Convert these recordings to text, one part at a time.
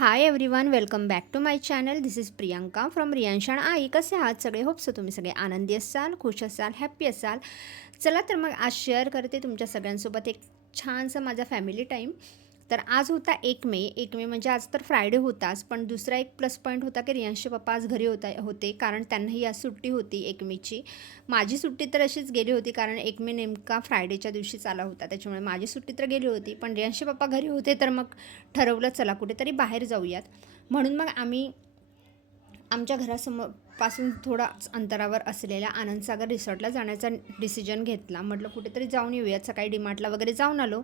High everyone, welcome back to my channel. This is Priyanka from Riyansha आई. कसे आहात सगळे? होप सो तुम्ही सगळे आनंदी असाल, खुश असाल, हॅप्पी असाल. चला तर मग आज शेअर करते तुमच्या सगळ्यांसोबत एक छानसा माझा फॅमिली टाईम. तर आज होता 1 मे म्हणजे आज तर फ्रायडे होताच, पण दुसरा एक प्लस पॉईंट होता की रियांशचे पप्पा आज घरी होते कारण त्यांनाही आज सुट्टी होती 1 मेची. माझी सुट्टी तर अशीच गेली होती कारण 1 मे नेमका फ्रायडेच्या दिवशीच आला होता, त्याच्यामुळे माझी सुट्टी तर गेली होती. पण रियांशचे पप्पा घरी होते तर मग ठरवलं चला कुठेतरी बाहेर जाऊयात. म्हणून मग आम्ही आमच्या घरापासून थोडाच अंतरावर असलेल्या आनंदसागर रिसॉर्टला जाण्याचा डिसिजन घेतला. म्हटलं कुठेतरी जाऊन येऊयात. सकाळी डीमार्टला वगैरे जाऊन आलो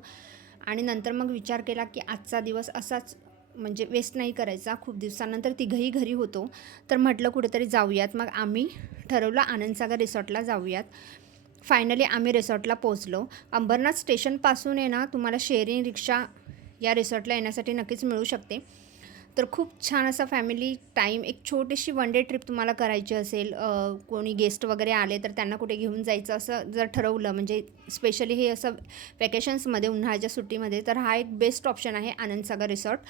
आणि नंतर मग विचार केला की आजचा दिवस असाच म्हणजे वेस्ट नाही करायचा. खूप दिवसानंतर तिघंही घरी होतो तर म्हटलं कुठेतरी जाऊयात. मग आम्ही ठरवलं आनंदसागर रिसॉर्टला जाऊयात. फायनली आम्ही रिसॉर्टला पोहोचलो. अंबरनाथ स्टेशनपासून आहे ना तुम्हाला शेअरिंग रिक्षा या रिसॉर्टला येण्यासाठी नक्कीच मिळू शकते. तर खूप छान असा फॅमिली टाईम, एक छोटीशी वन डे ट्रिप तुम्हाला करायची असेल, कोणी गेस्ट वगैरे आले तर त्यांना कुठे घेऊन जायचं असं जर ठरवलं, म्हणजे स्पेशली हे असं वॅकेशन्समध्ये उन्हाळ्याच्या सुट्टीमध्ये, तर हा एक बेस्ट ऑप्शन आहे आनंदसागर रिसॉर्ट.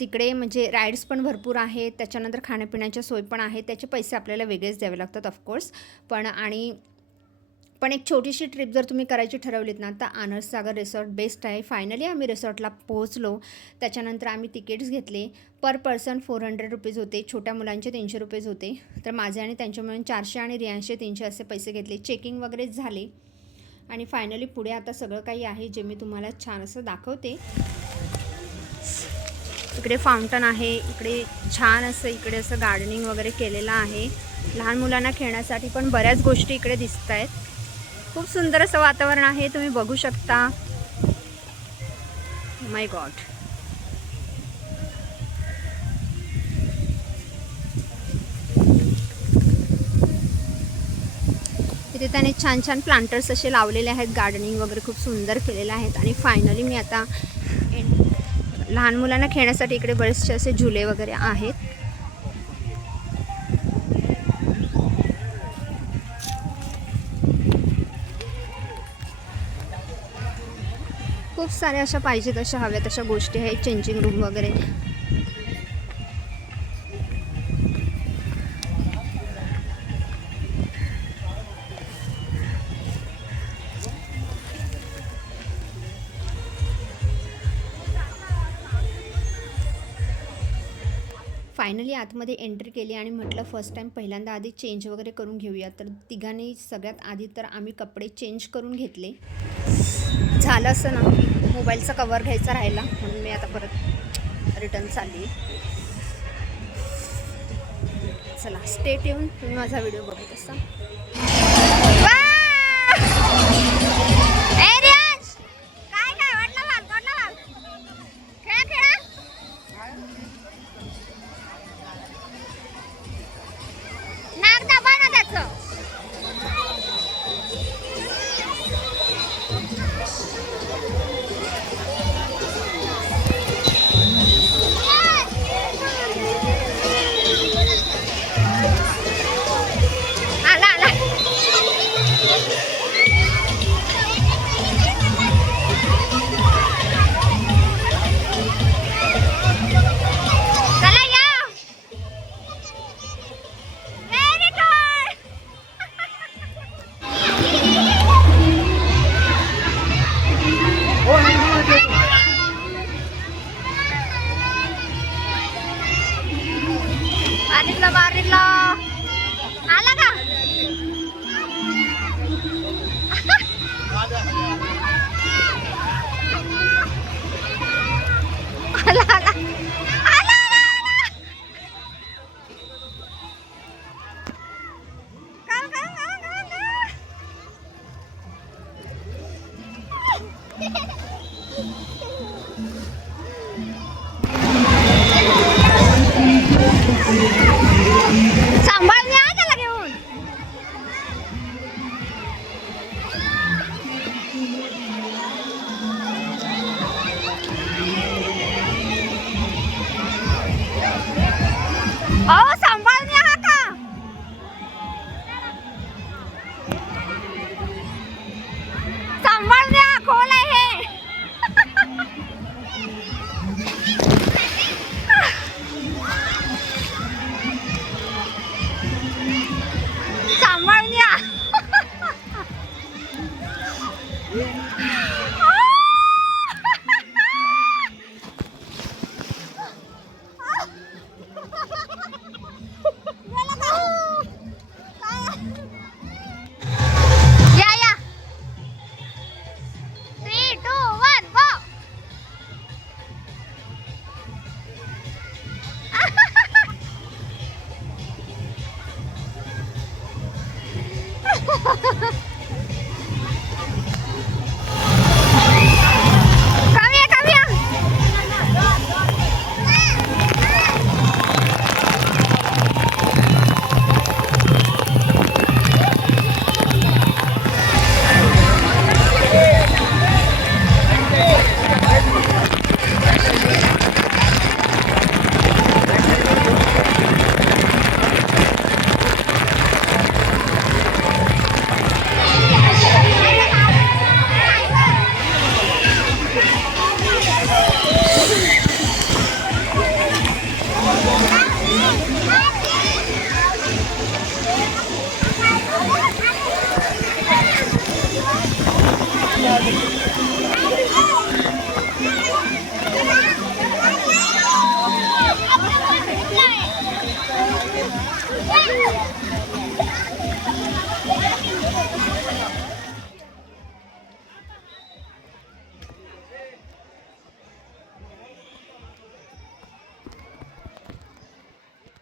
तिकडे म्हणजे राईड्स पण भरपूर आहेत, त्याच्यानंतर खाण्यापिण्याच्या सोय पण आहे. त्याचे पैसे आपल्याला वेगळेच द्यावे लागतात ऑफकोर्स. पण एक छोटीशी ट्रिप जर तुम्ही करायची ठरवलीत ना तर आनंदसागर रिसॉर्ट बेस्ट आहे. फायनली आम्ही रिसॉर्टला पोहोचलो. त्याच्यानंतर आम्ही तिकीट्स घेतले. पर पर्सन 400 रुपीज होते, छोट्या मुलांचे 300 रुपीज होते. तर माझे आणि त्यांच्या मिळून 400 आणि रियांशे 300 असे पैसे घेतले. चेकिंग वगैरे झाले आणि फायनली पुढे आता सगळं काही आहे जे मी तुम्हाला छान असं दाखवते. इकडे फाउंटन आहे, इकडे छान असं इकडे असं गार्डनिंग वगैरे केलेलं आहे. लहान मुलांना खेळण्यासाठी पण बऱ्याच गोष्टी इकडे दिसत आहेत. खूप सुंदर असं वातावरण आहे, तुम्ही बघू शकता. माय गॉड, इथे त्याने छान छान प्लांटर्स असे लावलेले आहेत, गार्डनिंग वगैरे खूप सुंदर केलेलं आहेत. आणि फायनली मी आता लहान मुलांना खेळण्यासाठी इकडे बरेचसे असे झुले वगैरे आहेत. खूप साऱ्या अशा पाहिजे तशा हव्यात अशा गोष्टी आहेत, चेंजिंग रूम वगैरे. फायनली आतमध्ये एंट्री केली आणि म्हटलं फर्स्ट टाईम पहिल्यांदा आधी चेंज वगैरे करून घेऊया. तर तिघांनी सगळ्यात आधी तर आम्ही कपडे चेंज करून घेतले. झालं असं ना की मोबाईलचा कवर घ्यायचा राहिला म्हणून मी आता परत रिटर्न चालली. चला स्टेट येऊन तुम्ही माझा व्हिडिओ बघत असा. आला का? सांभाळून या त्याला घेऊन. सांभाळून या का? सांभाळून या, खोल आहे हे.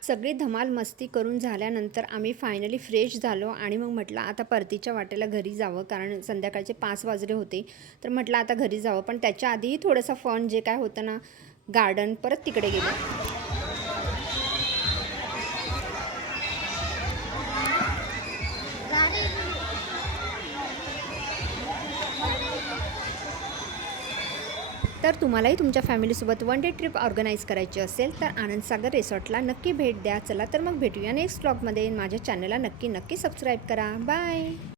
सगळी धमाल मस्ती करून झाल्यानंतर आम्ही फायनली फ्रेश झालो आणि मग म्हटलं आता परतीच्या वाटेला घरी जावं, कारण संध्याकाळचे 5 वाजले होते. तर म्हटलं आता घरी जावं, पण त्याच्या आधीही थोडंसं फन जे काय होतं ना, गार्डन, परत तिकडे गेलो. तर तुम्हालाही तुमच्या फॅमिलीसोबत वन डे ट्रिप ऑर्गनाईज करायची असेल तर आनंदसागर रिसॉर्टला नक्की भेट द्या. चला तर मग भेटूया नेक्स्ट व्लॉगमध्ये. माझ्या चॅनलला नक्की सबस्क्राईब करा. बाय.